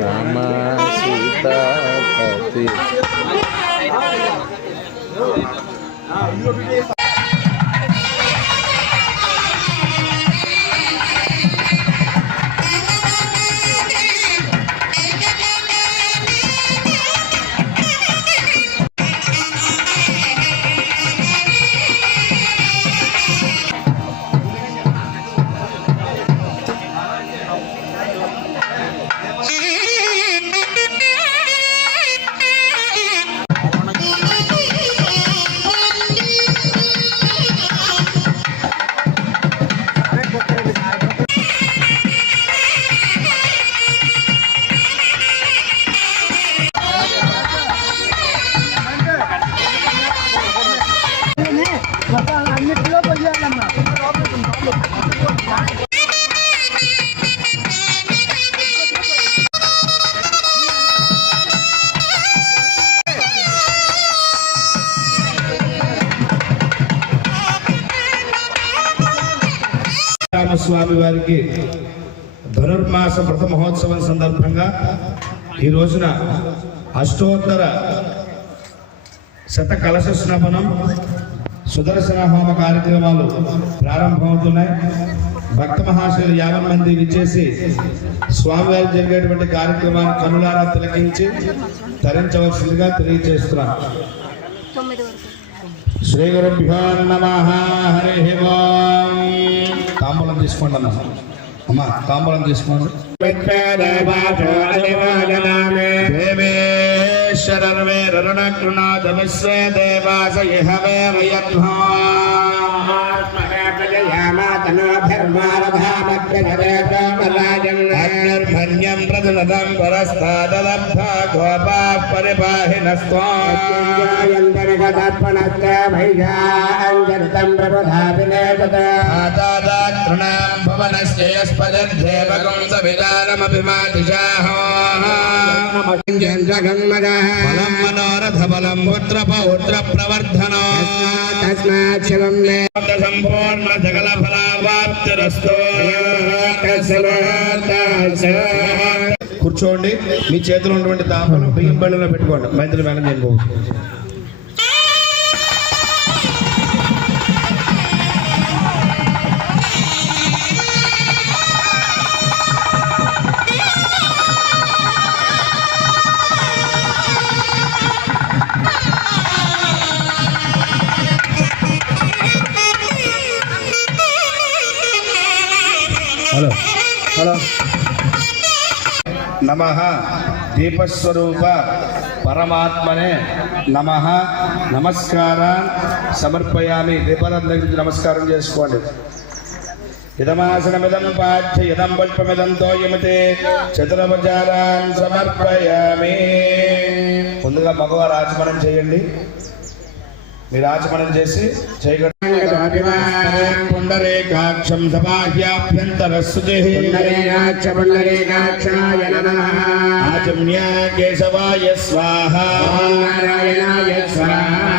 రామ సీతాపతి స్వామి వారికి ధనుర్మాస వ్రత మహోత్సవం సందర్భంగా ఈ రోజున అష్టోత్తర శత కలశ స్నాపనం సుదర్శన హోమ కార్యక్రమాలు ప్రారంభమవుతున్నాయి. భక్త మహాశయులు 50 మంది విచ్చేసి స్వామివారికి జరిగేటువంటి కార్యక్రమాన్ని కనులారా తిలకించి తరించవలసిందిగా తెలియజేస్తున్నాం. శ్రీ గురుభ్యో నమః. హరి ఓం. తాంబూలం తీసుకోండి అమ్మా, తాంబూలం తీసుకోండి. దేవేశ్వరర్వే రుణకృణాదమిశ్రే దేవాస ఇహవే వయధ్వా ర్మన్యం ప్రతినదం పరస్తాదలబ్ధా గోపా పరిపాహినస్వాంతర్గతర్పణస్తం ప్రబుధాభినేతృణాం భవనశ్చేయస్పదర్ధేవకం సవిధానమభిమాతిషాహోజన్మగన్మదః మనోరథ బలం పుత్ర పౌత్ర ప్రవర్ధనో తస్మాత్ శివం మే సంపూర్ణ సకల ఫలావాప్తిరస్తు. కూర్చోండి. మీ చేతిలో ఉన్నటువంటి తాపను బియ్యం బళ్ళలో పెట్టుకోండి. మైత్రి మేళం చేయకపోవచ్చు. Hello hello. నమః దీపస్వరూప పరమాత్మనే నమః. నమస్కారాన్ సమర్పయామి. దీపాల దగ్గర నమస్కారం చేసుకోండి. ఇదమాసనమిదం పాఠ్య ఇదం పుష్పమిదం తోయమితే చతురభుజారాన్ సమర్పయామి. ముందుగా మగవారు ఆచమనం చేయండి. మీరు ఆచమనం చేసి చేయగలరు. పుండరీకాక్షం సబాహ్యాభ్యంతరస్సుజిఃపుండరీకాక్షాయ నమః. ఆచమ్య కేశవాయ స్వాహా. నారాయణాయ స్వాహా.